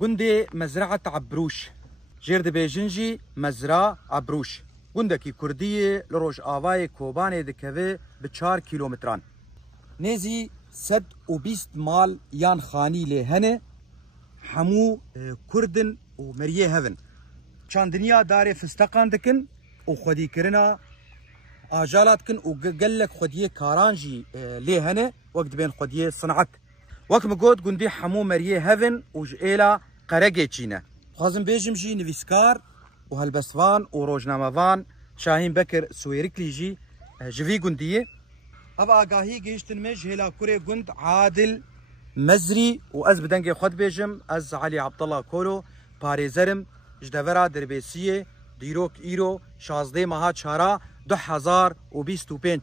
قندي مزرعة عبروش جيرد بيجنجي مزرعة عبروش قندكي كردية لروج آواي كوباني دكوي ب4 كيلومتران نيزي سد وبيست مال يان خاني لهنه حمو كردن ومريه هفن كان دنيا داري فستقان دكن وخدي كرنا آجالات كن وقلك خديه كارانجي لهنه وقت بين خديه صنعت وقت مقود قندي حمو مريه هفن وجئيلا قرقه چينه خازم بيجم جي نويسكار وهالبسفان وروجنامافان شاهين بكر سويركلي جي جفي قنديه ابا آگاهی گیشتن مج هلا كوري قند عادل مزري واز بدنگي خود بيجم از علي عبد الله كولو باريزرم جدورا دربيسيه ديروك ايرو 16 ماها 4 2025